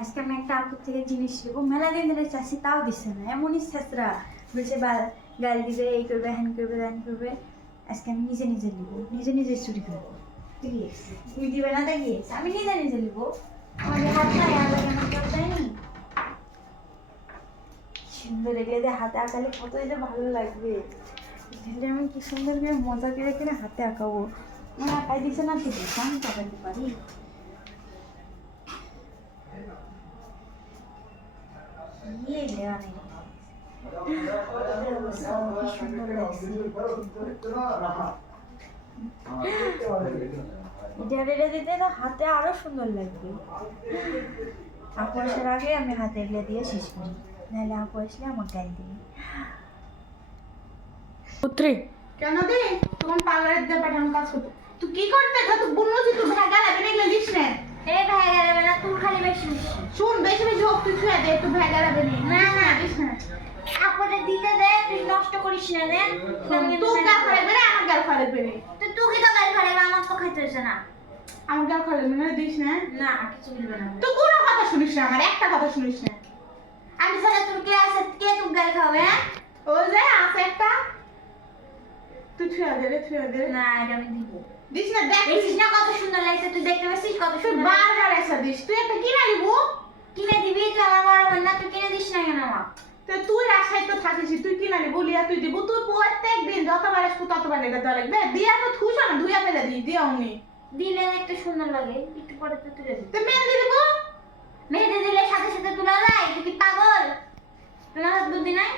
আজকে আমি একটা আপুর থেকে জিনিস নেবো, মেলা দিন ধরে চাচ্ছি তাও দিচ্ছে না, এমনই ছেঁচড়া বলছে গাল দিবে, এই করবে, হ্যান করবে, ত্যান করবে। আজকে আমি নিজে নিজে নিবো, নিজে নিজে চুরি করবো। তুমি দিবে না তাই গিয়েছে, আমি নিজে নিজে নিবো। আমাদের হাত নাই, আর আমার কেউ দেয়নি। সুন্দর এগুলো দিয়ে হাতে আঁকালে কত যে ভালো লাগবে। এগুলো আমি কি সুন্দর করে মজা করে করে হাতে আঁকাবো। আমার আঁকাই দিচ্ছে না, ঠিক আছে আমি আঁকাতে পারি। ইয়ে দেওয়া নেই, কি সুন্দর লাগছে। এটা দিতে না হাতে আরো সুন্দর লাগবে। আপু আসার আগে আমি হাতে এগুলো দিয়ে শেষ করি, নাহলে আপু আসলে আমার গায়ে দিবে। পুত্রী কেন দে তোমার পার্লারের দিয়ে পাঠানো কাজ করতে তুই কি করতে গো? তুই বুঝলো যে তুই ভাগা লাগবে না, এগুলো লিস না। এ ভাই গেলে না, তুই খালি বেশি বেশি শুন, বেশি বেশি হোক তুই ছুঁয়ে দে, তুই ভাগা লাগবে না। না না লিস না। আপুরে দিতে দে, তুই নষ্ট করিস না রে। তুই গাল খারাপবে না, আমার গাল খারাপবে না। তুই কি তো গাল খারে, আমার তো খাইতে হচ্ছে না। আমার গাল খারাপবে না, দিস না। না কিছু বলবে না। তুই কোনো কথা শুনিস না, আমার একটা কথা শুনিস না। আমি সাথে তোর কে আছে, কে তুই গাল খাবে? ওই যে আছে একটা, তুই ছুঁয়ে দে রে, ছুঁয়ে দে। না এটা আমি দিব। দিস না, দেখ দেখিস না কত সুন্দর লাগছে, তুই দেখতে পাচ্ছিস কত তুই সুন্দর। বারবার এসে দিস। তুই একটা কিনা নিবো, কিনে দিবি, তুই আমার বড় বোন না, তুই কিনে দিস না কেন আমার? তো তুই রাস্তায় তো থাকিস, তুই কিনা নিবো, লিয়া তুই দিব। তুই প্রত্যেক দিন যতবার আসবো ততবার এটা দেওয়া লাগবে। দিয়া তো থুস না, ধুইয়া ফেলে দিই, দিয়া অমনি। দিলে একটা সুন্দর লাগে, একটু পরে তো তুলে দিবি। তুই মেহেন্দি দিব, মেহেদি দিলে সাথে সাথে তুলা যায়, তুই কি পাগল? তোমার হাত বুদ্ধি নাই?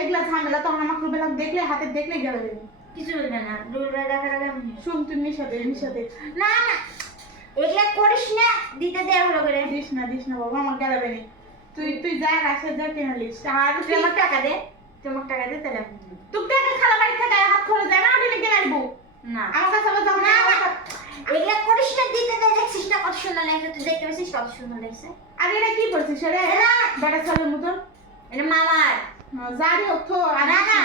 এগুলা ঝামেলা তখন আমার রুবেলা দেখলে, হাতে দেখলে গেলে দেবে। কিছু বলবে না, রুলটা দেখার আগে আমি শুন, তুই মিশাতে মিশাতে না না এগুলা করিস না, দিতে দে ভালো করে। দিস না বাবা, আমার গেলে বেনি। তুই তুই যা রাস্তায় যা কিনে লিস। আর তুই আমার টাকা দে, তুই আমার টাকা দে, তাহলে আমি দিব। তুই টাকা খালা বাড়ি থেকে হাত খরচ যায় না, ওটা কিনে আনবো। না আমার কাছে আবার যখন না না এগুলা করিস না, দিতে দে। দেখছিস না কত সুন্দর লাগছে, তুই দেখতে পাচ্ছিস কত সুন্দর লাগছে। আর এটা কি করছিস রে? বেটা ছেলের মতন এটা মামার। জারি হোক তো। আর না না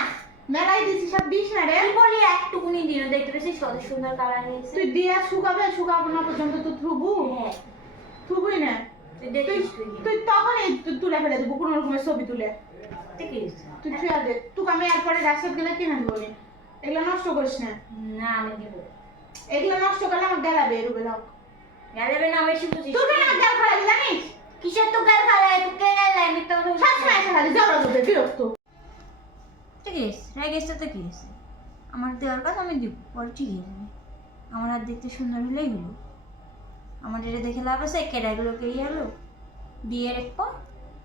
মেলাই দিছিস, সব দিস না রে। কি বলি, একটুকুনি দিন, দেখতে পাচ্ছিস কত সুন্দর কালার হয়েছে। তুই দিয়া শুকাবো না পর্যন্ত তুই থুবু হ্যাঁ থুবুই না। তুই তুই দেখিস, তুই তুই তখনই তুলে ফেলে দেবো কোনো রকমের ছবি তুলে। দেখিস। তুই ছুঁয়া দে, তুই আমি এরপরে রাস্তায় গেলে কিনে দেবো নি। এগুলো নষ্ট করিস না। না আমি দিব। এগুলো নষ্ট করলে আমার গেলাবে রুবে দাও। গেলে না বেশি বুঝিস। তুই না গাল খারাপ জানিস? কিসের তো গাল খালে, তুই কে গেলে আমি তো সবসময় এসে খালি জ্বর দেবে, বিরক্ত। ঠিক আছে, রেগে গেছে তো কি আছে, আমার দেওয়ার কাজ আমি দিব, পরে ঠিক হয়ে যাবে। আমার হাত দেখতে সুন্দর হলেই হলো। আমার এটা দেখে লাভ আছে, কেডাগুলোকে ইয়ে হলো বিয়ের এক পর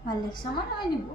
ভালো লাগছে আমার, আমি দিব।